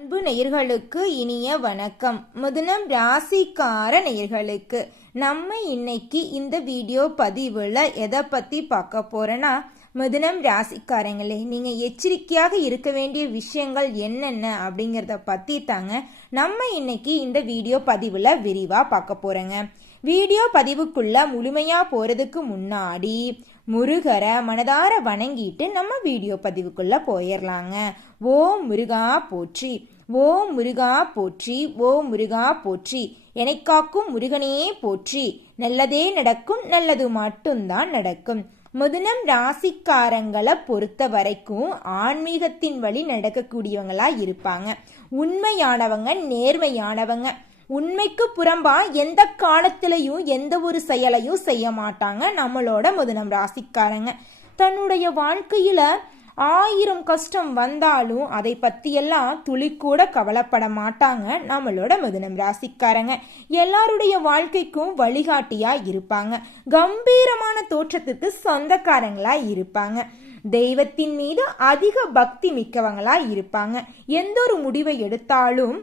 அன்பு நேயர்களுக்கு இனிய வணக்கம். மிதுனம் ராசிக்கார நேயர்களுக்கு நம்ம இன்னைக்கு இந்த வீடியோ பதிவுல எதை பத்தி பார்க்க போறோன்னா, மிதுனம் ராசிக்காரங்களே, நீங்க எச்சரிக்கையாக இருக்க வேண்டிய விஷயங்கள் என்னென்ன அப்படிங்கிறத பத்தி தாங்க நம்ம இன்னைக்கு இந்த வீடியோ பதிவுல விரிவா பார்க்க போறோங்க. வீடியோ பதிவுக்குள்ள முழுமையா போறதுக்கு முன்னாடி முருகரை மனதார வணங்கிட்டு நம்ம வீடியோ பதிவுக்குள்ள போயிடலாங்க. ஓம் முருகா போற்றி, ஓம் முருகா போற்றி, ஓம் முருகா போற்றி, என்னை காக்கும் முருகனே போற்றி, நல்லதே நடக்கும், நல்லது மட்டும்தான் நடக்கும். மிதுனம் ராசிக்காரங்களை பொறுத்த வரைக்கும் ஆன்மீகத்தின் வழி நடக்கக்கூடியவங்களா இருப்பாங்க. உண்மையானவங்க, நேர்மையானவங்க. உண்மைக்கு புறம்பா எந்த காலத்திலையும் எந்த ஒரு செயலையும் செய்ய மாட்டாங்க நம்மளோட மிதுனம் ராசிக்காரங்க. தன்னுடைய வாழ்க்கையில 1000 கஷ்டம் வந்தாலும் அதை பத்தியெல்லாம் துளி கூட கவலைப்பட மாட்டாங்க நம்மளோட மிதுனம் ராசிக்காரங்க. எல்லாருடைய வாழ்க்கைக்கும் வழிகாட்டியா இருப்பாங்க. கம்பீரமான தோற்றத்துக்கு சொந்தக்காரங்களா இருப்பாங்க. தெய்வத்தின் மீது அதிக பக்தி மிக்கவங்களா இருப்பாங்க. எந்த ஒரு முடிவை எடுத்தாலும்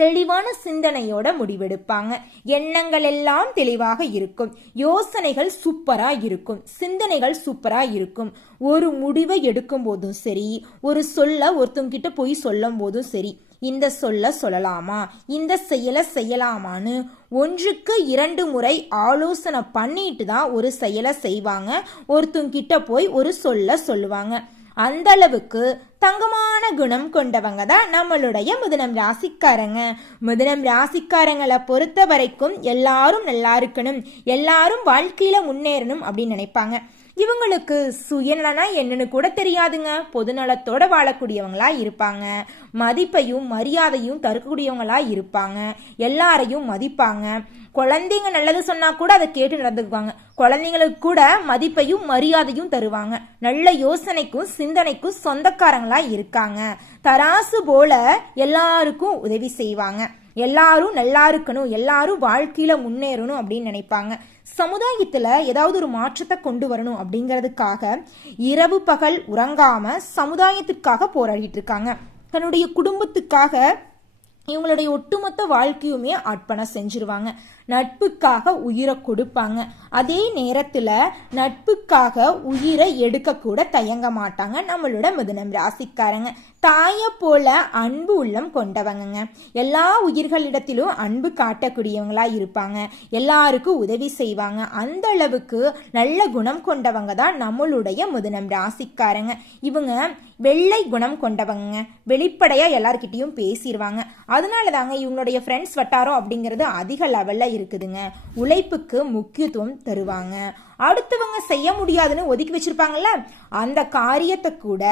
தெளிவான சிந்தனையோட முடிவெடுப்பாங்க. எண்ணங்கள் எல்லாம் தெளிவாக இருக்கும். யோசனைகள் சூப்பரா இருக்கும். சிந்தனைகள் சூப்பரா இருக்கும். ஒரு முடிவை எடுக்கும் போதும் சரி, ஒரு சொல்ல ஒருத்தங்கிட்ட போய் சொல்லும் போதும் சரி, இந்த சொல்ல சொல்லலாமா, இந்த செயலை செய்யலாமான்னு 1க்கு 2 முறை ஆலோசனை பண்ணிட்டு தான் ஒரு செயலை செய்வாங்க. ஒருத்தங்கிட்ட போய் ஒரு சொல்ல சொல்லுவாங்க. அந்த அளவுக்கு தங்கமான குணம் கொண்டவங்க தான் நம்மளுடைய மிதுனம் ராசிக்காரங்க. மிதுனம் ராசிக்காரங்களை பொறுத்த வரைக்கும் எல்லாரும் நல்லா இருக்கணும், எல்லாரும் வாழ்க்கையில முன்னேறணும் அப்படின்னு நினைப்பாங்க. இவங்களுக்கு சுயநலனா என்னன்னு கூட தெரியாதுங்க. பொதுநலத்தோட வாழக்கூடியவங்களா இருப்பாங்க. மதிப்பையும் மரியாதையும் தரக்கூடியவங்களா இருப்பாங்க. எல்லாரையும் மதிப்பாங்க. குழந்தைங்க நல்லது சொன்னா கூட அதை கேட்டு நடந்துக்குவாங்க. குழந்தைங்களுக்கு கூட மதிப்பையும் மரியாதையும் தருவாங்க. நல்ல யோசனைக்கும் சிந்தனைக்கும் சொந்தக்காரங்களா இருக்காங்க. தராசு போல எல்லாருக்கும் உதவி செய்வாங்க. எல்லாரும் நல்லா இருக்கணும், எல்லாரும் வாழ்க்கையில முன்னேறணும் அப்படின்னு நினைப்பாங்க. சமுதாயத்துல ஏதாவது ஒரு மாற்றத்தை கொண்டு வரணும் அப்படிங்கிறதுக்காக இரவு பகல் உறங்காம சமுதாயத்திற்காக போராடிட்டு இருக்காங்க. தன்னுடைய குடும்பத்துக்காக இவங்களுடைய ஒட்டுமொத்த வாழ்க்கையுமே அர்ப்பணம் செஞ்சிருவாங்க. நட்புக்காக உயிரை கொடுப்பாங்க. அதே நேரத்துல நட்புக்காக உயிரை எடுக்க கூட தயங்க மாட்டாங்க நம்மளோட மிதுனம் ராசிக்காரங்க. தாயை போல அன்பு உள்ளம் கொண்டவங்க. எல்லா உயிர்களிடத்திலும் அன்பு காட்டக்கூடியவங்களா இருப்பாங்க. எல்லாருக்கும் உதவி செய்வாங்க. அந்த அளவுக்கு நல்ல குணம் கொண்டவங்க தான் நம்மளுடைய மிதுனம் ராசிக்காரங்க. இவங்க வெள்ளை குணம் கொண்டவங்க. வெளிப்படையா எல்லார்கிட்டையும் பேசிடுவாங்க. அதனால தாங்க இவங்களுடைய ஃப்ரெண்ட்ஸ் வட்டாரம் அப்படிங்கிறது அதிக லெவல்ல இருக்குதுங்க. உழைப்புக்கு முக்கியத்துவம் தருவாங்க. அடுத்தவங்க செய்ய முடியாதுன்னு ஒதுக்கி வச்சிருப்பாங்கல்ல, அந்த காரியத்தை கூட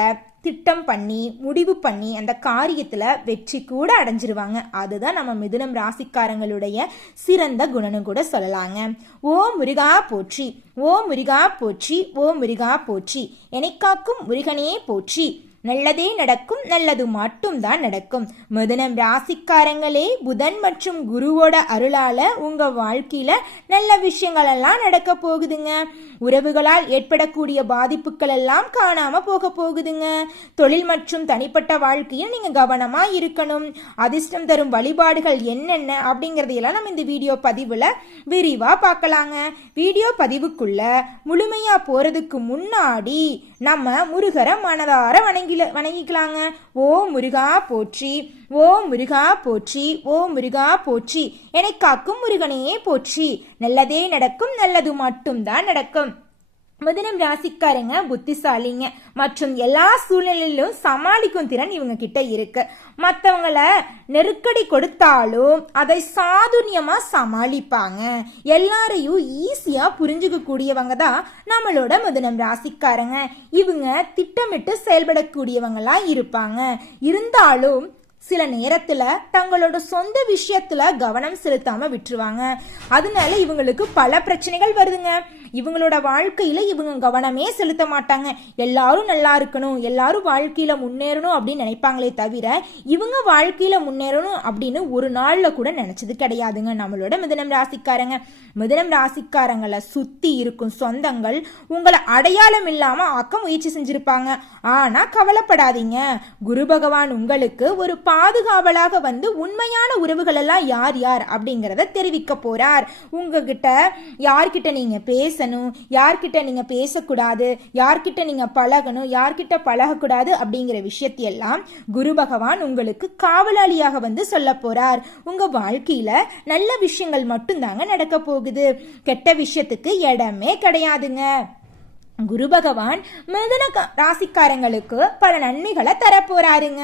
திட்டம் பண்ணி முடிவு பண்ணி அந்த காரியத்துல வெற்றி கூட அடைஞ்சிருவாங்க. அதுதான் நம்ம மிதுனம் ராசிக்காரங்களுடைய சிறந்த குணம்னு கூட சொல்லலாங்க. ஓ முருகா போற்றி, ஓ முருகா போற்றி, ஓ முருகா போற்றி, என்னை காக்கும் முருகனே போற்றி, நல்லதே நடக்கும், நல்லது மட்டும்தான் நடக்கும். மிதுனம் ராசிக்காரங்களே, புதன் மற்றும் குருவோட அருளால உங்க வாழ்க்கையில நல்ல விஷயங்கள் எல்லாம் நடக்க போகுதுங்க. உறவுகளால் ஏற்படக்கூடிய பாதிப்புகள் எல்லாம் காணாம போக போகுதுங்க. தொழில் மற்றும் தனிப்பட்ட வாழ்க்கையில் நீங்க கவனமா இருக்கணும். அதிர்ஷ்டம் தரும் வழிபாடுகள் என்னென்ன அப்படிங்கறதையெல்லாம் நம்ம இந்த வீடியோ பதிவுல விரிவா பார்க்கலாங்க. வீடியோ பதிவுக்குள்ள முழுமையா போறதுக்கு முன்னாடி நம்ம முருகரை மனதார வணங்கிக்கலாங்க. ஓ முருகா போற்றி, ஓ முருகா போற்றி, ஓ முருகா போற்றி, என்னை காக்கும் முருகனே போற்றி, நல்லதே நடக்கும், நல்லது மட்டும்தான் நடக்கும். மிதுனம் ராசிக்காரங்க புத்திசாலிங்க மற்றும் எல்லா சூழ்நிலையிலும் சமாளிக்கும் திறன் இவங்க கிட்ட இருக்கு. மற்றவங்களை நெருக்கடி கொடுத்தாலும் அதை சாதுரியமா சமாளிப்பாங்க. எல்லாரையும் ஈஸியா புரிஞ்சுக்க கூடியவங்க தான் நம்மளோட மிதுனம் ராசிக்காரங்க. இவங்க திட்டமிட்டு செயல்படக்கூடியவங்களா இருப்பாங்க. இருந்தாலும் சில நேரத்துல தங்களோட சொந்த விஷயத்துல கவனம் செலுத்தாம விட்டுருவாங்க. அதனால இவங்களுக்கு பல பிரச்சனைகள் வருதுங்க. இவங்களோட வாழ்க்கையில இவங்க கவனமே செலுத்த மாட்டாங்க. எல்லாரும் நல்லா இருக்கணும், எல்லாரும் வாழ்க்கையில முன்னேறணும் அப்படின்னு நினைப்பாங்களே தவிர இவங்க வாழ்க்கையில முன்னேறணும் அப்படின்னு ஒரு நாள்ல கூட நினைச்சது கிடையாதுங்க நம்மளோட மிதுனம் ராசிக்காரங்க. மிதுனம் ராசிக்காரங்களை சுத்தி இருக்கும் சொந்தங்கள் உங்களை அடையாளம் இல்லாம ஆக்க முயற்சி செஞ்சிருப்பாங்க. ஆனா கவலைப்படாதீங்க, குரு பகவான் உங்களுக்கு ஒரு பாதுகாவலாக வந்து உண்மையான உறவுகள் எல்லாம் யார் யார் அப்படிங்கறத தெரிவிக்க போறார். உங்ககிட்ட யார்கிட்ட நீங்க பேசணும், யார்கிட்ட நீங்க பேசக்கூடாது, யார்கிட்ட நீங்க பழகணும், யார்கிட்ட பழகக்கூடாது அப்படிங்கிற விஷயத்தையெல்லாம் குரு பகவான் உங்களுக்கு காவலாளியாக வந்து சொல்ல போறார். உங்க வாழ்க்கையில நல்ல விஷயங்கள் மட்டும்தாங்க நடக்க போகுது, கெட்ட விஷயத்துக்கு இடமே கிடையாதுங்க. குரு பகவான் மிதுன ராசிக்காரங்களுக்கு பல நன்மைகளை தரப்போறாருங்க.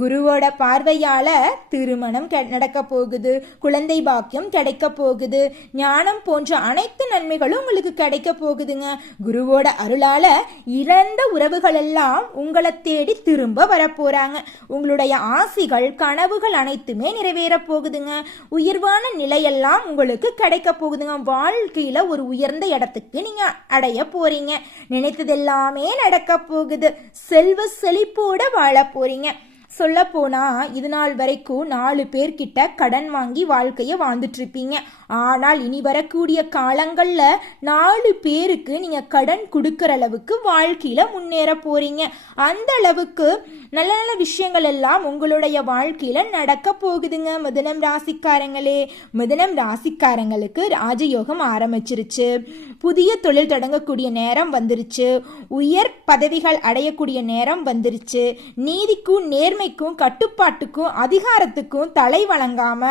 குருவோட பார்வையால திருமணம் நடக்க போகுது, குழந்தை பாக்கியம் கிடைக்க போகுது, ஞானம் போன்ற அனைத்து நன்மைகளும் உங்களுக்கு கிடைக்க போகுதுங்க. குருவோட அருளால இறந்த உறவுகள் எல்லாம் உங்களை தேடி திரும்ப வரப்போறாங்க. உங்களுடைய ஆசைகள் கனவுகள் அனைத்துமே நிறைவேற போகுதுங்க. உயர்வான நிலையெல்லாம் உங்களுக்கு கிடைக்க போகுதுங்க. வாழ்க்கையில ஒரு உயர்ந்த இடத்துக்கு நீங்க அடைய போறீங்க. நினைத்ததெல்லாமே நடக்க போகுது. செல்வ செழிப்போட வாழ போறீங்க. சொல்ல போனா இது நாள் வரைக்கும் 4 பேர்கிட்ட கடன் வாங்கி வாழ்க்கைய வாழ்ந்துட்டு இருப்பீங்க. ஆனால் இனி வரக்கூடிய காலங்கள்ல 4 பேருக்கு நீங்க கடன் கொடுக்கற அளவுக்கு வாழ்க்கையில முன்னேற போறீங்க. அந்த அளவுக்கு நல்ல நல்ல விஷயங்கள் எல்லாம் உங்களுடைய வாழ்க்கையில நடக்க போகுதுங்க. மிதுனம் ராசிக்காரங்களே, மிதுனம் ராசிக்காரங்களுக்கு ராஜயோகம் ஆரம்பிச்சிருச்சு. புதிய தொழில் தொடங்கக்கூடிய நேரம் வந்துருச்சு. உயர் பதவிகள் அடையக்கூடிய நேரம் வந்துருச்சு. நீதிக்கும் நேர்மைக்கும் கட்டுப்பாட்டுக்கும் அதிகாரத்துக்கும் தலை வழங்காம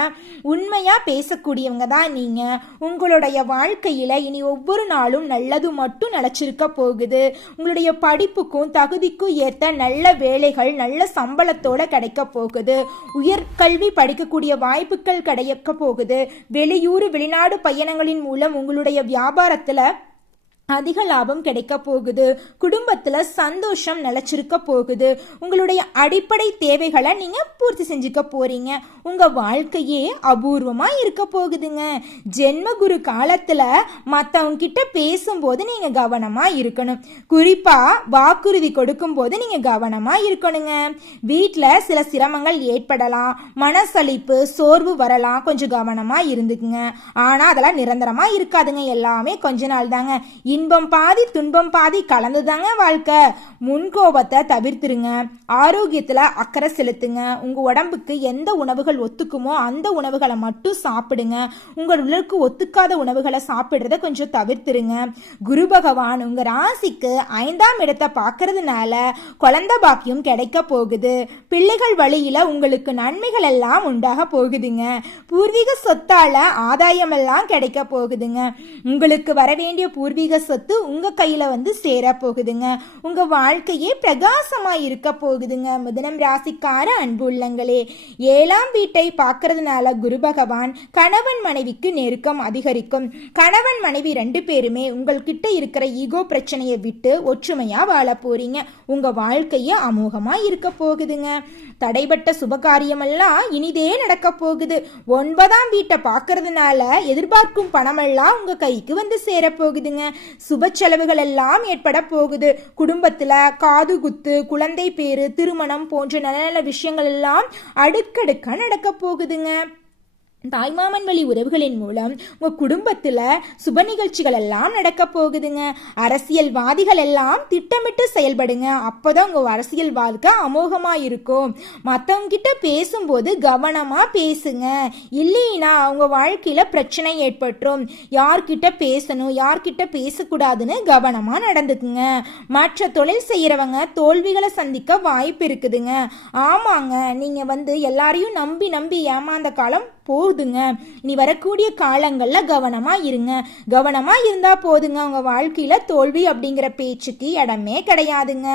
உண்மையா பேசக்கூடியவங்க தான் நீங்க. உங்களுடைய வாழ்க்கையில இனி ஒவ்வொரு நாளும் நல்லது மட்டும் நினைச்சிருக்க போகுது. உங்களுடைய படிப்புக்கும் தகுதிக்கும் ஏற்ற நல்ல வேலைகள் நல்ல சம்பளத்தோட கிடைக்க போகுது. உயர்கல்வி படிக்கக்கூடிய வாய்ப்புகள் கிடைக்க போகுது. வெளியூர் வெளிநாடு பயணங்களின் மூலம் உங்களுடைய வியாபாரத்துல அதிக லாபம் கிடைக்க போகுது. குடும்பத்துல சந்தோஷம் நிலைச்சிருக்க போகுது. உங்களுடைய அடிப்படை தேவைகளை நீங்க பூர்த்தி செஞ்சுக்க போறீங்க. உங்க வாழ்க்கையே அபூர்வமா இருக்க போகுதுங்க. ஜென்ம குரு காலத்துல மத்தவங்க கிட்ட பேசும்போது நீங்க கவனமா இருக்கணும். குறிப்பா வாக்குறுதி கொடுக்கும் போது நீங்க கவனமா இருக்கணுங்க. வீட்டுல சில சிரமங்கள் ஏற்படலாம், மனசளிப்பு சோர்வு வரலாம், கொஞ்சம் கவனமா இருந்துக்குங்க. ஆனா அதெல்லாம் நிரந்தரமா இருக்காதுங்க, எல்லாமே கொஞ்ச நாள் தாங்க. இன்பம் பாதி துன்பம் பாதி கலந்துதாங்க வாழ்க்கை. முன்கோபத்தை தவிர்த்துருங்க. ஆரோக்கியத்துல அக்கறை செலுத்துங்க. உங்க உடம்புக்கு எந்த உணவுகள் ஒத்துக்குமோ அந்த உணவுகளை மட்டும் சாப்பிடுங்க. உங்க உடலுக்கு ஒத்துக்காத உணவுகளை சாப்பிடுறத கொஞ்சம் தவிர்த்துருங்க. குரு பகவான் உங்க ராசிக்கு 5ஆம் இடத்தை பார்க்கறதுனால குழந்தை பாக்கியம் கிடைக்க போகுது. பிள்ளைகள் வழியில உங்களுக்கு நன்மைகள் எல்லாம் உண்டாக போகுதுங்க. பூர்வீக சொத்தால ஆதாயம் எல்லாம் கிடைக்க போகுதுங்க. உங்களுக்கு வர வேண்டிய பூர்வீக சொத்து உங்க கையில வந்து சேர போகுதுங்க. உங்க வாழ்க்கையே பிரகாசமா இருக்க போகுதுங்க. மிதுனம் ராசிக்கார அன்பு உள்ளங்களே, 7ஆம் வீட்டை பார்க்கறதுனால குரு பகவான் கணவன் மனைவிக்கு நெருக்கம் அதிகரிக்கும். கணவன் மனைவி 2 பேருமே உங்கள்கிட்ட இருக்கிற ஈகோ பிரச்சனையை விட்டு ஒற்றுமையா வாழ போறீங்க. உங்க வாழ்க்கையே அமோகமா இருக்க போகுதுங்க. தடைபட்ட சுபகாரியமெல்லாம் இனிதே நடக்க போகுது. 9ஆம் வீட்டை பார்க்கறதுனால எதிர்பார்க்கும் பணமெல்லாம் உங்க கைக்கு வந்து சேர போகுதுங்க. சுப செலவுகள் எல்லாம் ஏற்பட போகுது. குடும்பத்துல காது குத்து, குழந்தை பேரு, திருமணம் போன்ற நல்ல நல்ல விஷயங்கள் எல்லாம் அடுக்கடுக்கா நடக்க போகுதுங்க. தாய்மாமன் வழி உறவுகளின் மூலம் உங்க குடும்பத்துல சுப நிகழ்ச்சிகள் எல்லாம் நடக்க போகுதுங்க. அரசியல்வாதிகள் எல்லாம் திட்டமிட்டு செயல்படுங்க. அப்பதான் உங்க அரசியல் வாழ்க்கை அமோகமா இருக்கும். மற்றவங்க கிட்ட பேசும்போது கவனமா பேசுங்க. இல்லைன்னா உங்க வாழ்க்கையில பிரச்சனை ஏற்பட்டுரும். யார்கிட்ட பேசணும் யார்கிட்ட பேசக்கூடாதுன்னு கவனமா நடந்துக்குங்க. மற்ற தொழில் செய்யறவங்க தோல்விகளை சந்திக்க வாய்ப்பு இருக்குதுங்க. ஆமாங்க, நீங்க வந்து எல்லாரையும் நம்பி நம்பி ஏமாந்த காலம் போகுதுங்க. இனி வரக்கூடிய காலங்கள்ல கவனமா இருங்க. கவனமா இருந்தா போதுங்க. உங்க வாழ்க்கையில தோல்வி அப்படிங்கிற பேச்சுக்கு இடமே கிடையாதுங்க.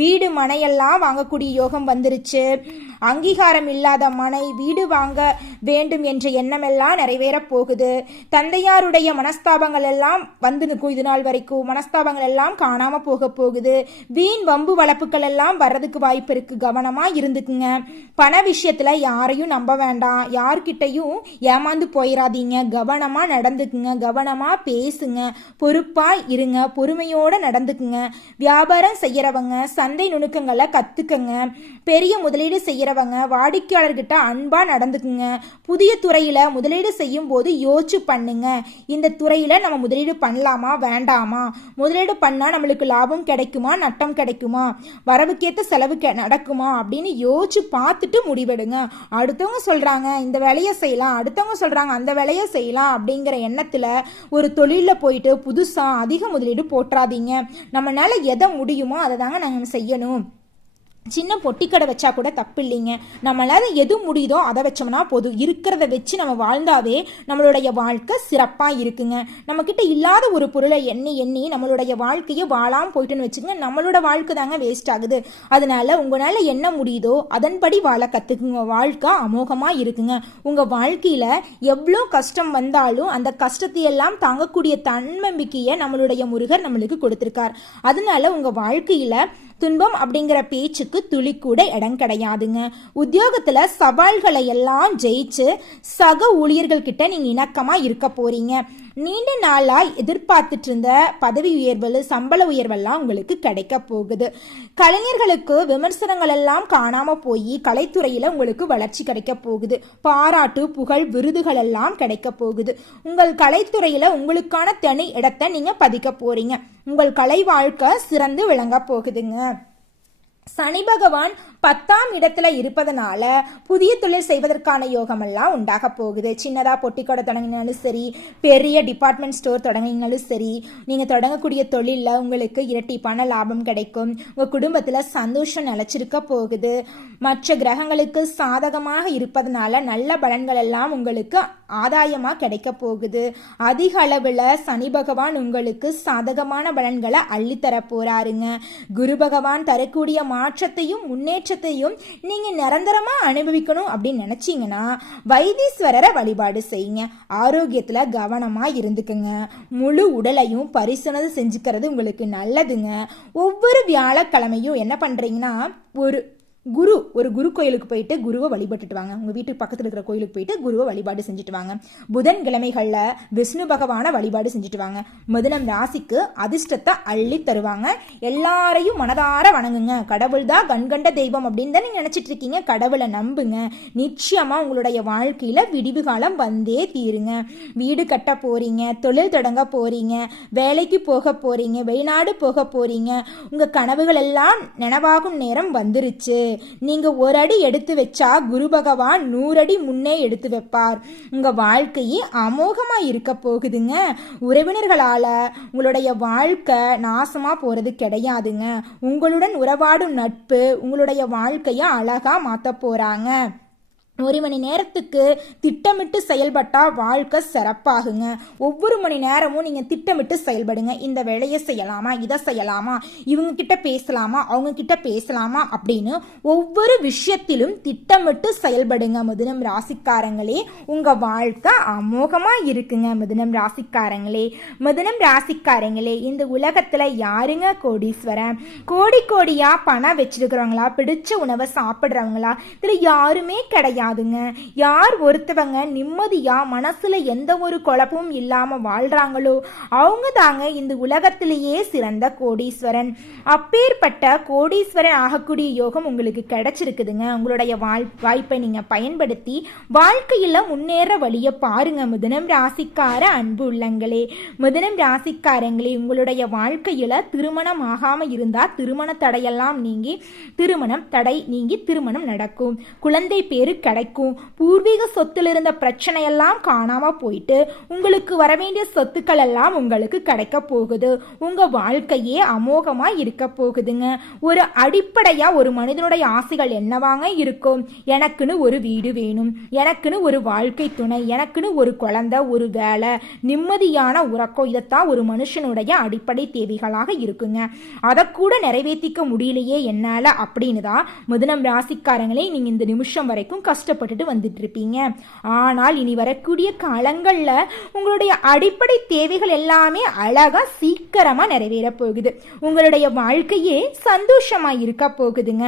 வீடு மனையெல்லாம் வாங்கக்கூடிய யோகம் வந்துருச்சு. அங்கீகாரம் இல்லாத மனை வீடு வாங்க வேண்டும் என்ற எண்ணமெல்லாம் நிறைவேற போகுது. தந்தையாருடைய மனஸ்தாபங்கள் எல்லாம் வந்து நிற்கும். இது நாள் வரைக்கும் மனஸ்தாபங்கள் எல்லாம் காணாம போக போகுது. வீண் வம்பு வளப்புகள் எல்லாம் வர்றதுக்கு வாய்ப்பு இருக்கு. கவனமா இருந்துக்குங்க. பண விஷயத்துல யாரையும் நம்ப வேண்டாம். யார்கிட்டையும் யார்கிட்டையும் ஏமாந்து போயிடாதீங்க. கவனமா நடந்துக்குங்க, கவனமா பேசுங்க, பொறுப்பா இருங்க, பொறுமையோட நடந்துக்குங்க. வியாபாரம் செய்யறவங்க சந்தை நுணுக்கங்களை கத்துக்கங்க. பெரிய முதலீடு செய்யறவங்க வாடிக்கையாளர்கிட்ட அன்பா நடந்துக்குங்க. புதிய துறையில முதலீடு செய்யும் போது யோசிச்சு பண்ணுங்க. இந்த துறையில நம்ம முதலீடு பண்ணலாமா வேண்டாமா, முதலீடு பண்ணா நம்மளுக்கு லாபம் கிடைக்குமா நட்டம் கிடைக்குமா, வரவுக்கேற்ற செலவு நடக்குமா அப்படின்னு யோசிச்சு பார்த்துட்டு முடிவெடுங்க. அடுத்தவங்க சொல்றாங்க இந்த வேலையை செய்யலாம், அடுத்தவங்க சொல்றாங்க அந்த வேலையை செய்யலாம் அப்படிங்கிற எண்ணத்துல ஒரு தொழில போயிட்டு புதுசா அதிக முதலீடு போட்டுறாதீங்க. நம்மளால எதை முடியுமோ அதை தாங்க நாங்கள் செய்யணும். சின்ன பொட்டிக்கடை வச்சா கூட தப்பு இல்லைங்க. நம்மளால எது முடியுதோ அதை வச்சோம்னா போதும். இருக்கிறத வச்சு நம்ம வாழ்ந்தாவே நம்மளுடைய வாழ்க்கை சிறப்பாக இருக்குங்க. நம்மக்கிட்ட இல்லாத ஒரு பொருளை எண்ணி எண்ணி நம்மளுடைய வாழ்க்கையை வாழாமல் போயிட்டுன்னு வச்சுக்கோங்க, நம்மளோட வாழ்க்கை தாங்க வேஸ்ட் ஆகுது. அதனால உங்களால் என்ன முடியுதோ அதன்படி வாழ கற்றுக்குங்க. வாழ்க்கை அமோகமாக இருக்குங்க. உங்கள் வாழ்க்கையில் எவ்வளோ கஷ்டம் வந்தாலும் அந்த கஷ்டத்தையெல்லாம் தாங்கக்கூடிய தன்னம்பிக்கையை நம்மளுடைய முருகர் நம்மளுக்கு கொடுத்துருக்கார். அதனால உங்கள் வாழ்க்கையில் துன்பம் அப்படிங்கிற பேச்சுக்கு துளி கூட இடம் கிடையாதுங்க. உத்தியோகத்துல சவால்களை எல்லாம் ஜெயிச்சு சக ஊழியர்கள் கிட்ட நீங்க இணக்கமா இருக்க போறீங்க. நீண்ட நாளா எதிர்பார்த்துட்டு இருந்த பதவி உயர்வு சம்பள உயர்வெல்லாம் உங்களுக்கு கிடைக்க போகுது. கலைஞர்களுக்கு விமர்சனங்கள் எல்லாம் காணாம போய் கலைத்துறையில உங்களுக்கு வளர்ச்சி கிடைக்க போகுது. பாராட்டு புகழ் விருதுகள் எல்லாம் கிடைக்க போகுது. உங்கள் கலைத்துறையில உங்களுக்கான தனி இடத்தை நீங்க பதிக்க போறீங்க. உங்கள் கலை வாழ்க்கை சிறந்து விளங்க போகுதுங்க. சனி பகவான் 10ஆம் இடத்துல இருப்பதனால புதிய தொழில் செய்வதற்கான யோகமெல்லாம் உண்டாக போகுது. சின்னதா பொட்டிக்கடை தொடங்கினாலும் சரி, பெரிய டிபார்ட்மெண்ட் ஸ்டோர் தொடங்கினாலும் சரி, நீங்க தொடங்கக்கூடிய தொழில உங்களுக்கு இரட்டிப்பான லாபம் கிடைக்கும். உங்க குடும்பத்துல சந்தோஷம் நிலைச்சிருக்க போகுது. மற்ற கிரகங்களுக்கு சாதகமாக இருப்பதனால நல்ல பலன்கள் எல்லாம் உங்களுக்கு ஆதாயமா கிடைக்க போகுது. அதிக அளவுல சனி பகவான் உங்களுக்கு சாதகமான பலன்களை அள்ளித்தர போறாருங்க. குரு பகவான் தரக்கூடிய மாற்றத்தையும் முன்னேற்றத்தையும் நீங்க நிரந்தரமா அனுபவிக்கணும் அப்படின்னு நினைச்சீங்கன்னா வைத்தீஸ்வரரை வழிபாடு செய்யுங்க. ஆரோக்கியத்துல கவனமா இருந்துக்குங்க. முழு உடலையும் பரிசோதனை செஞ்சுக்கிறது உங்களுக்கு நல்லதுங்க. ஒவ்வொரு வியாழக்கிழமையும் என்ன பண்றீங்கன்னா ஒரு குரு கோயிலுக்கு போயிட்டு குருவை வழிபட்டுட்டு வாங்க. உங்க வீட்டுக்கு பக்கத்தில் இருக்கிற கோயிலுக்கு போயிட்டு குருவை வழிபாடு செஞ்சுட்டு வாங்க. புதன்கிழமைகள்ல விஷ்ணு பகவான வழிபாடு செஞ்சுட்டு வாங்க. மிதுனம் ராசிக்கு அதிர்ஷ்டத்தை அள்ளி தருவாங்க. எல்லாரையும் மனதார வணங்குங்க. கடவுள் தான் கண்கண்ட தெய்வம் அப்படின்னு தான் நீங்க நினைச்சிட்டு இருக்கீங்க. கடவுளை நம்புங்க. நிச்சயமா உங்களுடைய வாழ்க்கையில விடிவு காலம் வந்தே தீருங்க. வீடு கட்ட போறீங்க, தொழில் தொடங்க போறீங்க, வேலைக்கு போக போறீங்க, வெளிநாடு போக போறீங்க. உங்க கனவுகள் எல்லாம் நினைவாகும் நேரம் வந்துருச்சு. நீங்க ஒரு அடி எடுத்து வச்சா குரு பகவான் 100 அடி முன்னே எடுத்து வைப்பார். உங்க வாழ்க்கையே அமோகமா இருக்க போகுதுங்க. உறவினர்களால உங்களுடைய வாழ்க்கை நாசமா போறது கிடையாதுங்க. உங்களுடன் உறவாடும் நட்பு உங்களுடைய வாழ்க்கைய அழகா மாத்த போறாங்க. 1 மணி நேரத்துக்கு திட்டமிட்டு செயல்பட்டா வாழ்க்கை சிறப்பாகுங்க. ஒவ்வொரு மணி நேரமும் நீங்க திட்டமிட்டு செயல்படுங்க. இந்த வேலையை செய்யலாமா, இதை செய்யலாமா, இவங்க கிட்ட பேசலாமா, அவங்க கிட்ட பேசலாமா அப்படின்னு ஒவ்வொரு விஷயத்திலும் திட்டமிட்டு செயல்படுங்க. மிதுனம் ராசிக்காரங்களே, உங்க வாழ்க்கை அமோகமா இருக்குங்க. மிதுனம் ராசிக்காரங்களே, இந்த உலகத்துல யாருங்க கோடீஸ்வரன்? கோடியா பணம் வச்சிருக்கிறவங்களா, பிடிச்ச உணவை சாப்பிடுறவங்களா, இதுல யாருமே கிடையாது. யார் ஒருத்தவங்க நிம்மதியா மனசுல எந்த ஒரு குழப்பமும் இல்லாம வாழ்றாங்களோ அவங்க தாங்க இந்த உலகத்திலேயே சிறந்த கோடீஸ்வரன். அப்பேற்பட்ட கோடீஸ்வரன் ஆகக்கூடிய யோகம் உங்களுக்கு கிடைச்சிருக்குதுங்க. உங்களுடைய வாய்ப்பை நீங்க பயன்படுத்தி வாழ்க்கையில முன்னேற வழிய பாருங்க. மிதுனம் ராசிக்கார அன்பு உள்ளங்களே, மிதுனம் ராசிக்காரங்களே, உங்களுடைய வாழ்க்கையில திருமணம் ஆகாம இருந்தா திருமண தடையெல்லாம் நீங்கி திருமணம் நடக்கும். குழந்தை பேரு கிடைக்கும். பூர்வீக சொத்துல இருந்த பிரச்சனை எல்லாம் காணாம போயிட்டு உங்களுக்கு வர வேண்டிய சொத்துக்கள் எல்லாம் உங்களுக்கு கிடைக்க போகுது. உங்க வாழ்க்கையே அமோகமா இருக்க போகுதுங்க. ஒரு அடிப்படையா ஒரு மனிதனுடைய ஆசைகள் என்னவாங்க இருக்கும்? எனக்குன்னு ஒரு வீடு வேணும், எனக்குன்னு ஒரு வாழ்க்கை துணை, எனக்குன்னு ஒரு குழந்தை, ஒரு வேலை, நிம்மதியான உறக்கம். இதைத்தான் ஒரு மனுஷனுடைய அடிப்படை தேவைகளாக இருக்குங்க. அதை கூட நிறைவேற்றிக்க முடியலையே என்னால அப்படின்னு தான் மிதுனம் ராசிக்காரங்களே நீங்க இந்த நிமிஷம் வரைக்கும் கஷ்டப்பட்டுட்டு வந்துட்டு இருப்பீங்க. ஆனால் இனி வரக்கூடிய காலங்கள்ல உங்களுடைய அடிப்படை தேவைகள் எல்லாமே அழகா சீக்கிரமா நிறைவேற போகுது. உங்களுடைய வாழ்க்கையே சந்தோஷமா இருக்க போகுதுங்க.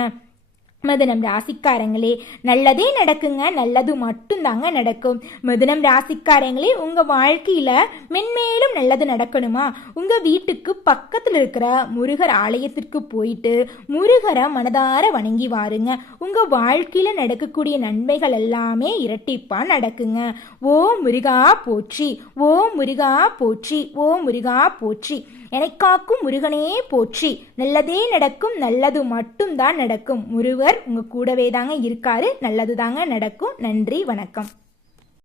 மிதுனம் ராசிக்காரங்களே, நல்லதே நடக்குங்க, நல்லது மட்டும்தாங்க நடக்கும். மிதுனம் ராசிக்காரங்களே, உங்க வாழ்க்கையில மென்மேலும் நல்லது நடக்கணுமா? உங்க வீட்டுக்கு பக்கத்துல இருக்கிற முருகர் ஆலயத்திற்கு போயிட்டு முருகரை மனதார வணங்கி வாருங்க. உங்க வாழ்க்கையில நடக்கக்கூடிய நன்மைகள் எல்லாமே இரட்டிப்பா நடக்குங்க. ஓ முருகா போற்றி, ஓ முருகா போற்றி, ஓ முருகா போற்றி, எனக்காக்கும் முருகனே போற்றி. நல்லதே நடக்கும், நல்லது மட்டும்தான் நடக்கும். முருகர் உங்க கூடவே தாங்க இருக்காரு. நல்லது தாங்க நடக்கும். நன்றி, வணக்கம்.